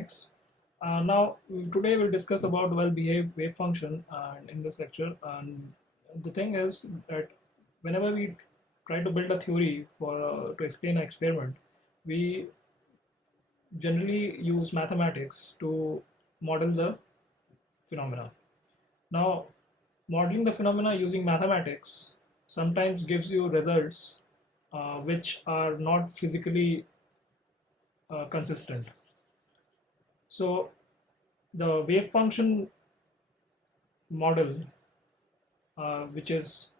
dynamics. Now today we'll discuss about well-behaved wave function in this lecture. And the thing is that whenever we try to build a theory for to explain an experiment, we generally use mathematics to model the phenomena. Now, modeling the phenomena using mathematics sometimes gives you results which are not physically consistent. So the wave function model, which is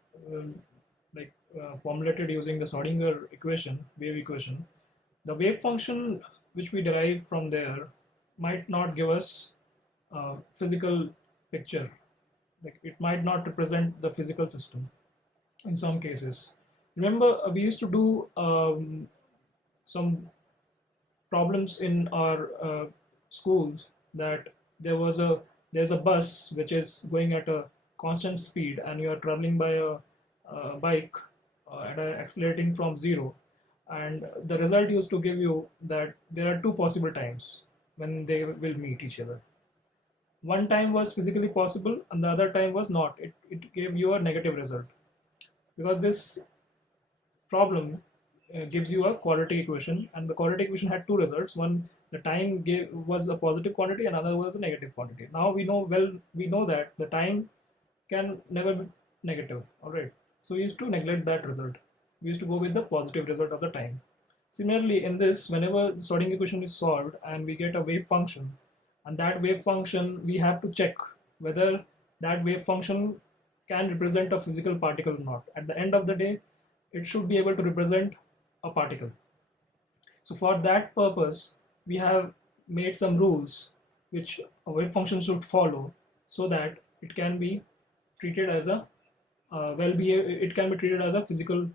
formulated using the Schrodinger equation, wave equation, the wave function which we derive from there might not give us a physical picture. Like it might not represent the physical system in some cases. Remember, we used to do some problems in our schools that there's a bus which is going at a constant speed and you are traveling by a bike and accelerating from 0, and the result used to give you that there are two possible times when they will meet each other. One time was physically possible and the other time was not. It gave you a negative result because this problem gives you a quadratic equation, and the quadratic equation had two results. One, the time was a positive quantity, and another was a negative quantity. Now we know that the time can never be negative. All right, so we used to neglect that result. We used to go with the positive result of the time. Similarly, in this, whenever the Schrodinger equation is solved and we get a wave function, and that wave function we have to check whether that wave function can represent a physical particle or not. At the end of the day, it should be able to represent a particle. So for that purpose, we have made some rules which a wave function should follow so that it can be treated as a it can be treated as a physical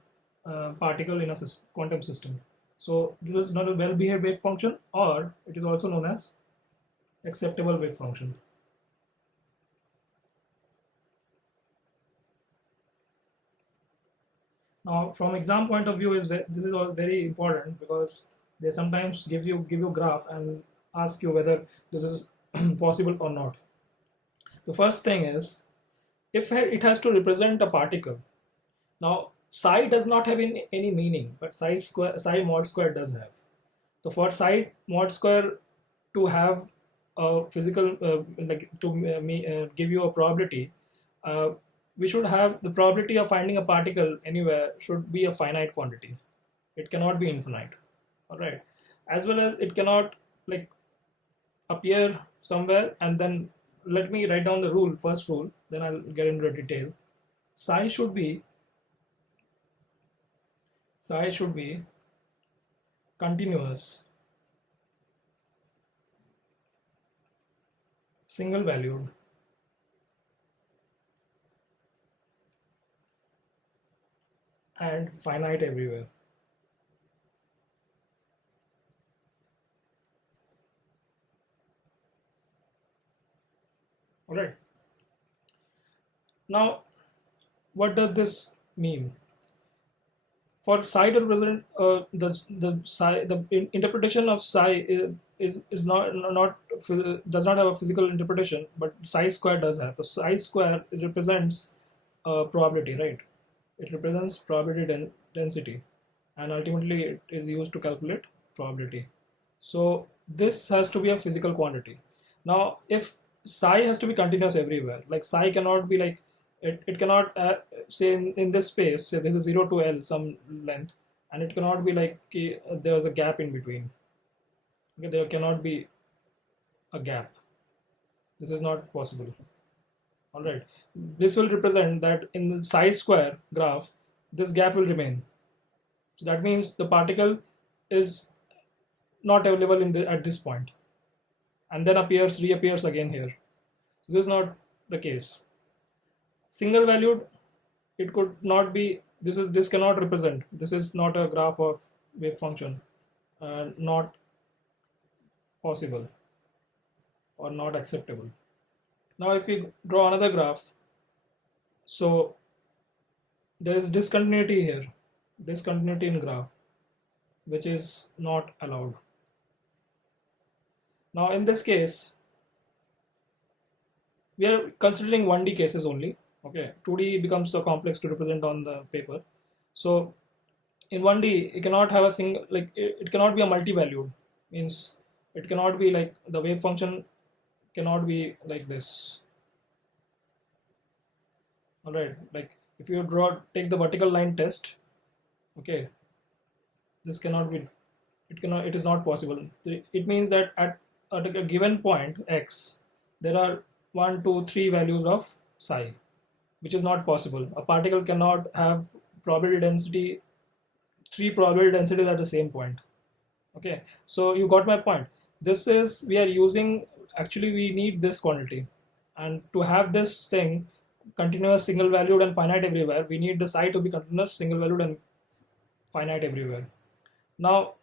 particle in a quantum system. So this is not a well-behaved wave function, or it is also known as acceptable wave function. Now, from exam point of view, this is all very important because they sometimes give you a graph and ask you whether this is possible or not. The first thing is, if it has to represent a particle. Now, psi does not have any meaning, but psi mod square does have. So for psi mod square to have a physical, give you a probability, we should have the probability of finding a particle anywhere should be a finite quantity. It cannot be infinite. All right, as well as it cannot appear somewhere. And then let me write down the rule, first rule, then I'll get into the detail. Psi should be continuous, single valued, and finite everywhere. All right. Now, what does this mean? For psi to represent the interpretation of psi is not does not have a physical interpretation, but psi square does have. So psi square represents probability, right? It represents probability density, and ultimately it is used to calculate probability. So this has to be a physical quantity. Now, if psi has to be continuous everywhere, like psi cannot be like it cannot say in this space, say this is 0 to L some length, and it cannot be like there's a gap in between. Okay, there cannot be a gap. This is not possible. All right, this will represent that in the psi square graph, this gap will remain. So that means the particle is not available at this point, and then reappears again here. This is not the case. Single valued, it could not be. This cannot represent. This is not a graph of wave function. Not possible or not acceptable. Now, if we draw another graph, so there is discontinuity here, discontinuity in graph, which is not allowed. Now in this case, we are considering 1D cases only. Okay, 2D becomes so complex to represent on the paper. So in 1D, it cannot have a single, like it cannot be a multi-valued. Means it cannot be like the wave function cannot be like this. All right, like if you take the vertical line test, okay, this cannot be, it is not possible. It means that at a given point x, there are 1, 2, 3 values of psi, which is not possible. A particle cannot have probability density, 3 probability densities at the same point. Okay, so you got my point. This is, we are using, actually we need this quantity, and to have this thing continuous, single valued and finite everywhere, we need the psi to be continuous, single valued and finite everywhere. Now,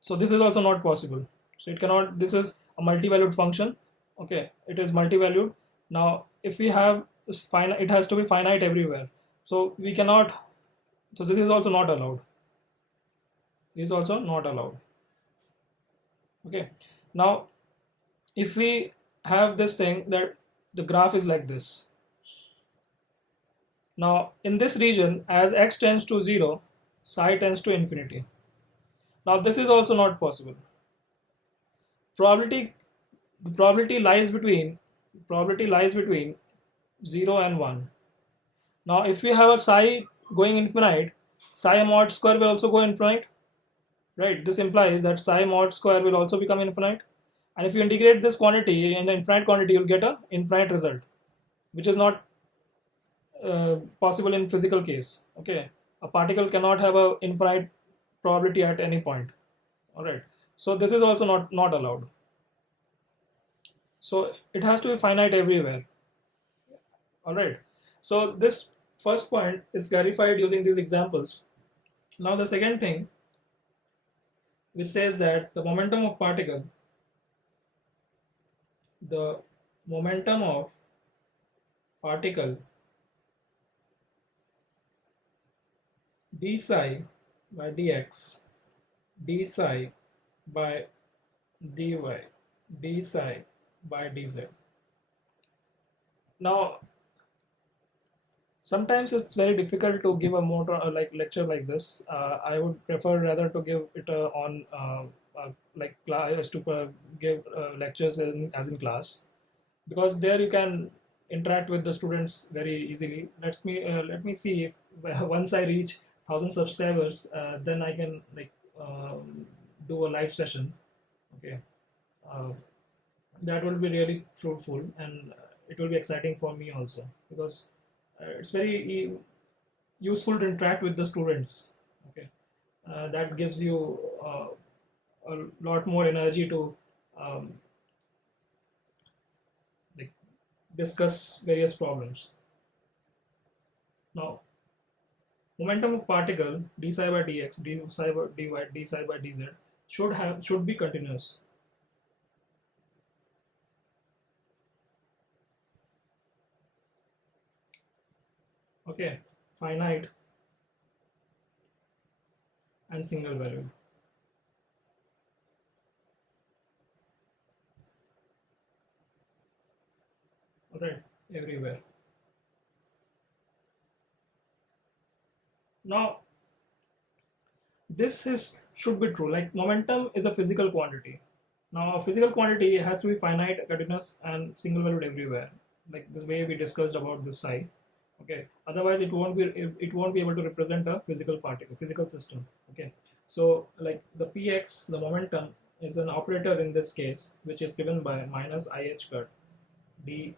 so this is also not possible. So it cannot, this is a multi-valued function. Okay, it is multi-valued. Now if we have this finite, it has to be finite everywhere. So we cannot, so this is also not allowed. This is also not allowed. Okay, now if we have this thing that the graph is like this. Now in this region, as x tends to 0, psi tends to infinity. Now this is also not possible. The probability lies between 0 and 1. Now if we have a psi going infinite, psi mod square will also go infinite, right? This implies that psi mod square will also become infinite, and if you integrate this quantity in the infinite quantity, you'll get an infinite result, which is not possible in physical case. Okay, a particle cannot have an infinite probability at any point. All right, so this is also not allowed. So it has to be finite everywhere. All right, so this first point is clarified using these examples. Now the second thing, which says that the momentum of particle d psi by dx, d psi by dy, d psi by dz. Now sometimes it's very difficult to give a more like lecture like this. I would prefer rather to give it on like class, to give lectures as in class, because there you can interact with the students very easily. Let me see if once I reach 1,000 subscribers, then I can like do a live session. Okay, uh, that will be really fruitful, and it will be exciting for me also, because it's very useful to interact with the students. Okay, that gives you a lot more energy to um, like discuss various problems. Now, momentum of particle d psi by dx, d psi by dy, d psi by dz should be continuous. Okay, finite and single value. All right, everywhere. Now, should be true. Like momentum is a physical quantity. Now, a physical quantity has to be finite, continuous, and single valued everywhere. Like the way we discussed about this psi. Okay, otherwise it won't be able to represent a physical particle, physical system. Okay, so like the px, the momentum, is an operator in this case, which is given by minus ih cut d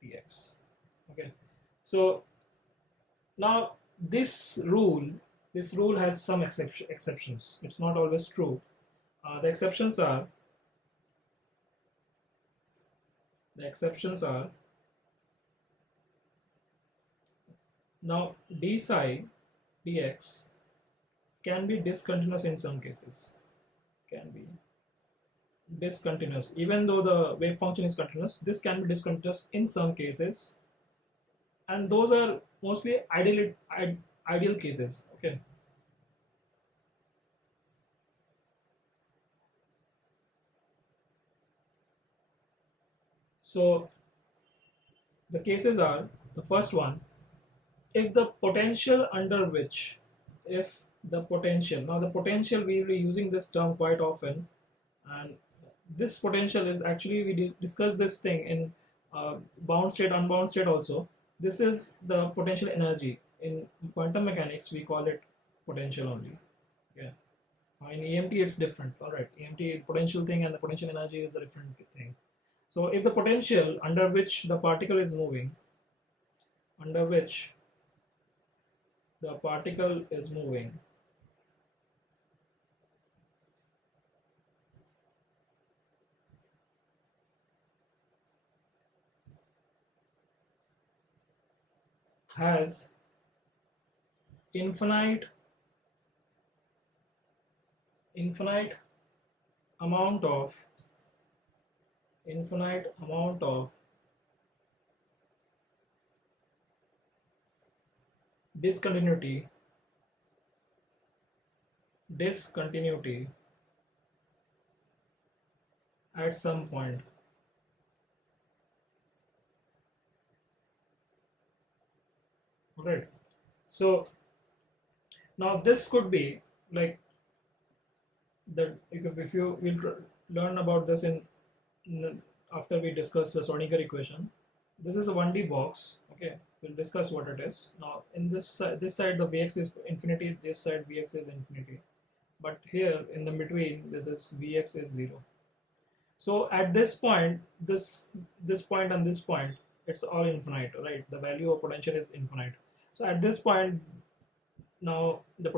px. Okay, so now this rule has some exceptions. It's not always true. The exceptions are now d psi dx can be discontinuous in some cases. Can be discontinuous, even though the wave function is continuous. This can be discontinuous in some cases, and those are mostly ideal cases. Okay, So the cases are, the first one, if the potential under which, if the potential, now the potential, we will be using this term quite often, and this potential is actually, we discussed this thing in bound state, unbound state also. This is the potential energy. In quantum mechanics we call it potential only. Yeah. In EMT it's different. All right, EMT potential thing and the potential energy is a different thing. So if the potential under which the particle is moving, under which the particle is moving has infinite amount of discontinuity at some point. Alright, so now this could be like that. If you will learn about this after we discuss the Schrodinger equation. This is a 1D box. Okay, we'll discuss what it is. Now in this side the Vx is infinity, this side Vx is infinity, but here in the between this is Vx is 0. So at this point, this point and this point, it's all infinite, right? The value of potential is infinite. So at this point, now the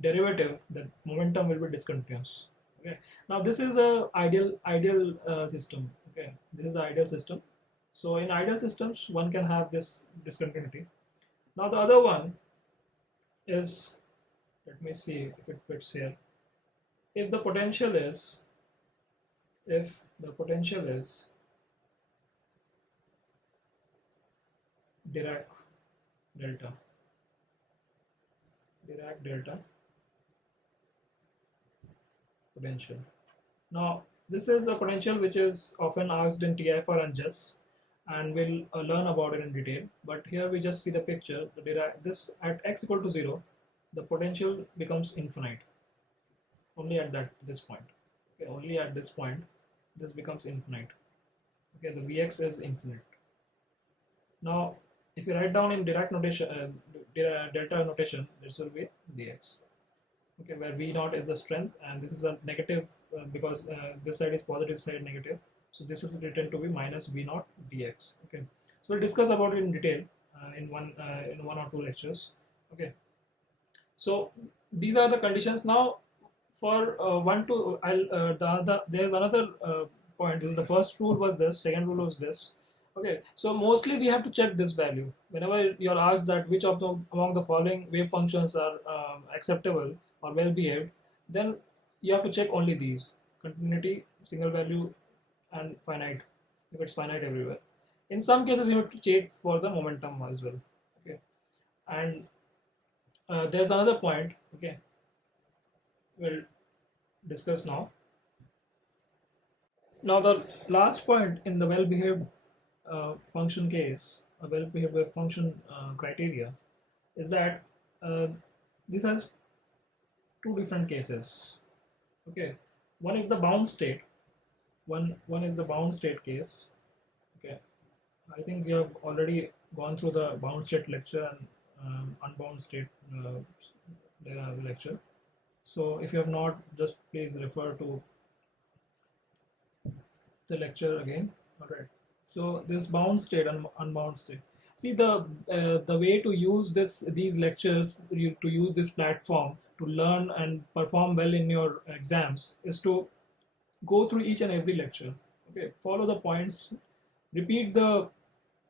derivative, the momentum will be discontinuous. Okay. Now this is a ideal system. Okay, this is an ideal system. So in ideal systems, one can have this discontinuity. Now the other one is, let me see if it fits here. If the potential is Dirac delta potential. Now this is a potential which is often asked in TIFR and JEST, and we'll learn about it in detail. But here we just see the picture. This at x equal to 0, the potential becomes infinite. Only at this point. Okay, only at this point, this becomes infinite. Okay, the Vx is infinite. Now, if you write down in Dirac notation, delta notation, this will be dx. Okay, where V naught is the strength, and this is a negative because this side is positive, this side negative. So this is written to be minus V naught dx. Okay, so we'll discuss about it in detail in one or two lectures. Okay, so these are the conditions. Now, for there's another point. This is the first rule was this, second rule was this. Okay, so mostly we have to check this value whenever you are asked that which of among the following wave functions are acceptable or well behaved. Then you have to check only these: continuity, single value, and finite. If it's finite everywhere. In some cases, you have to check for the momentum as well. Okay, and there's another point. Okay, we'll discuss now. Now the last point in the well-behaved function case, a well-behaved wave function criteria, is that this has two different cases. Okay, one is the bound state. One is the bound state case. Okay, I think we have already gone through the bound state lecture and unbound state lecture. So if you have not, just please refer to the lecture again. All right. So this bound state and unbound state. See, the way to use these lectures, to use this platform to learn and perform well in your exams, is to go through each and every lecture. Okay, follow the points, repeat the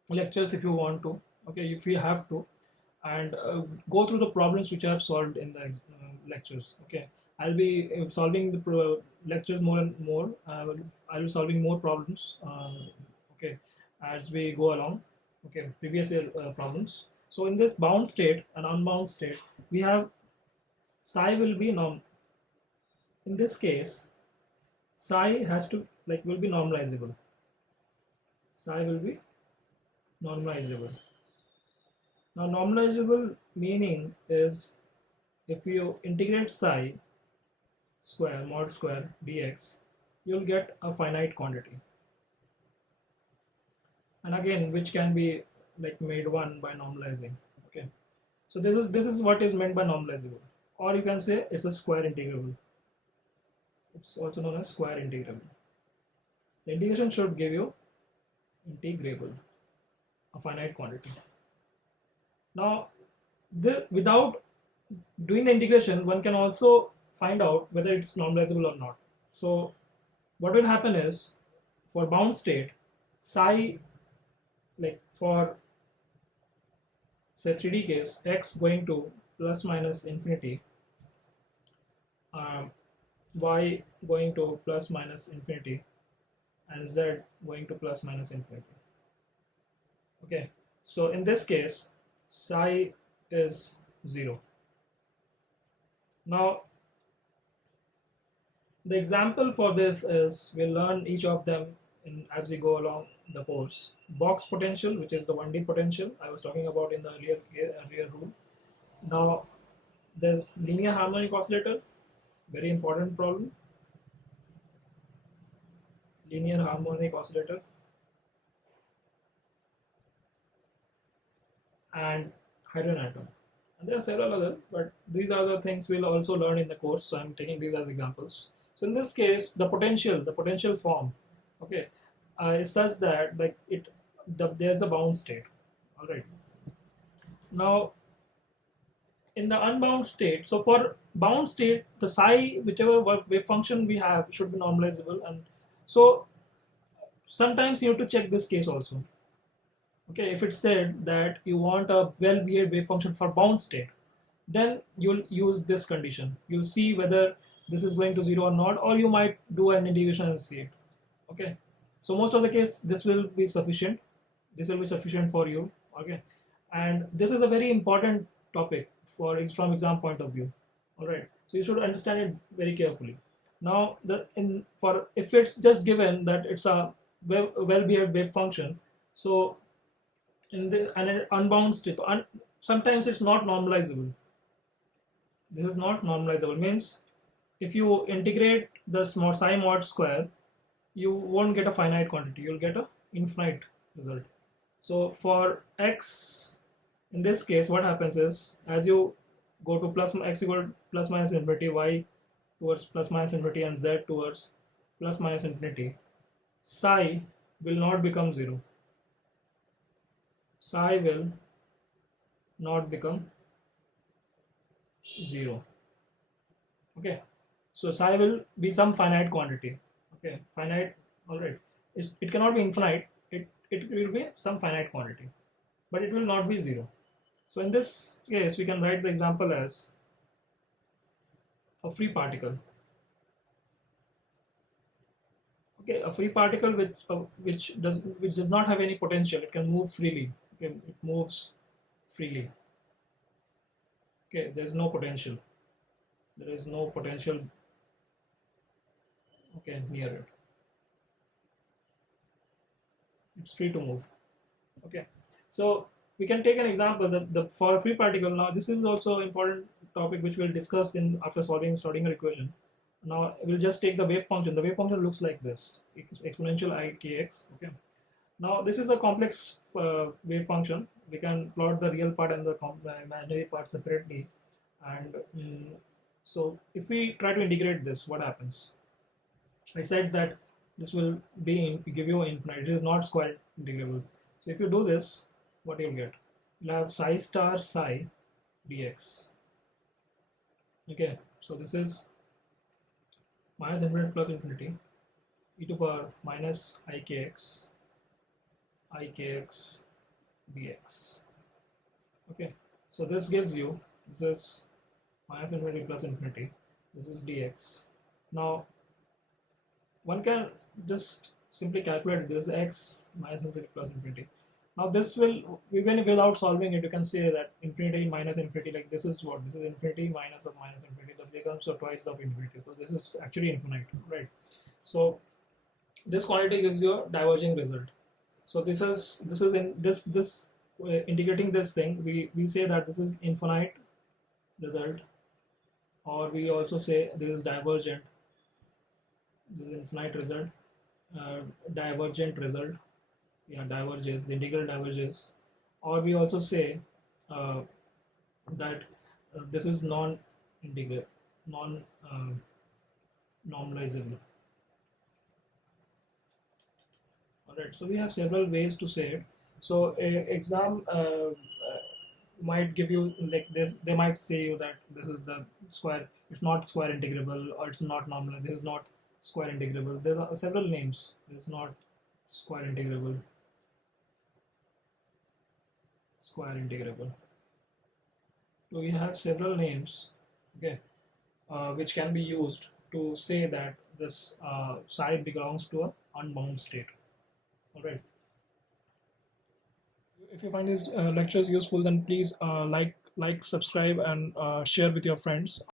lectures if you want to. Okay, if you have to, and go through the problems which I have solved in the lectures. Okay, I'll be solving the lectures more and more. I'll be solving more problems. Okay, as we go along. Okay, previous year problems. So in this bound state and unbound state, we have psi will be in this case, psi has to will be normalizable. psi will be normalizable. Now normalizable meaning is if you integrate psi square mod square dx, you'll get a finite quantity, and again which can be like made one by normalizing. Okay, so this is what is meant by normalizable, or you can say it's a square integrable. It's also known as square integrable. The integration should give you integrable, a finite quantity. Now without doing the integration, one can also find out whether it's normalizable or not. So what will happen is, for bound state, psi, like for say 3D case, x going to plus minus infinity, y going to plus minus infinity, and z going to plus minus infinity. Okay, so in this case psi is 0. Now the example for this is, we'll learn each of them as we go along the course. Box potential, which is the 1D potential I was talking about in the earlier rule. Now there's linear harmonic oscillator, very important problem. Linear harmonic oscillator, and hydrogen atom. And there are several other, but these are the things we'll also learn in the course, so I'm taking these as examples. So in this case, the potential form, okay, is such that like there's a bound state. All right. Now in the unbound state, so for bound state, the psi, whichever wave function we have, should be normalizable, and so sometimes you have to check this case also. Okay, if it's said that you want a well-behaved wave function for bound state, then you'll use this condition. You'll see whether this is going to 0 or not, or you might do an integration and see it. Okay, so most of the case this will be sufficient. This will be sufficient for you. Okay, and this is a very important topic from exam point of view. All right, so you should understand it very carefully. Now if it's just given that it's a well-behaved wave function, so in an unbound state, sometimes it's not normalizable. This is not normalizable, means if you integrate the small psi mod square, you won't get a finite quantity, you'll get a infinite result. So for x, in this case, what happens is, as you go to x equal plus minus infinity, y towards plus minus infinity, and z towards plus minus infinity, psi will not become 0. Psi will not become 0. Okay, so psi will be some finite quantity. Okay, finite. All right, it cannot be infinite. It will be some finite quantity, but it will not be 0. So in this case, we can write the example as a free particle. Okay, a free particle which does not have any potential. It can move freely. Okay, it moves freely. Okay, there's no potential. There is no potential. Okay, near it. It's free to move. Okay, so we can take an example that for a free particle. Now this is also an important topic which we'll discuss after solving Schrodinger equation. Now we'll just take the wave function. The wave function looks like this: exponential ikx. Okay. Now this is a complex wave function. We can plot the real part and the imaginary part separately. And so if we try to integrate this, what happens? I said that this will give you infinite. It is not square integrable. So if you do this, what you'll get? You'll have psi star psi dx. Okay, so this is minus infinity plus infinity e to power minus ikx dx. Okay, so this gives you, this is minus infinity plus infinity, this is dx. Now one can just simply calculate this x minus infinity plus infinity. Now this will, even if without solving it, you can say that infinity minus infinity, like this is what? This is infinity minus of minus infinity, that becomes twice of infinity. So this is actually infinite, right? So this quantity gives you a diverging result. So this is in this integrating this thing, we say that this is infinite result, or we also say this is divergent. This is infinite result, divergent result. Yeah, diverges, the integral diverges, or we also say that this is non-integral, non-normalizable. Alright, so we have several ways to say it. So exam might give you like this. They might say you that this is the square. It's not square integrable, or it's not nominal. This is not square integrable. There are several names. It's not square integrable. Square integrable. So we have several names, okay, which can be used to say that this psi belongs to a unbound state. All right. If you find these lectures useful, then please like, subscribe, and share with your friends.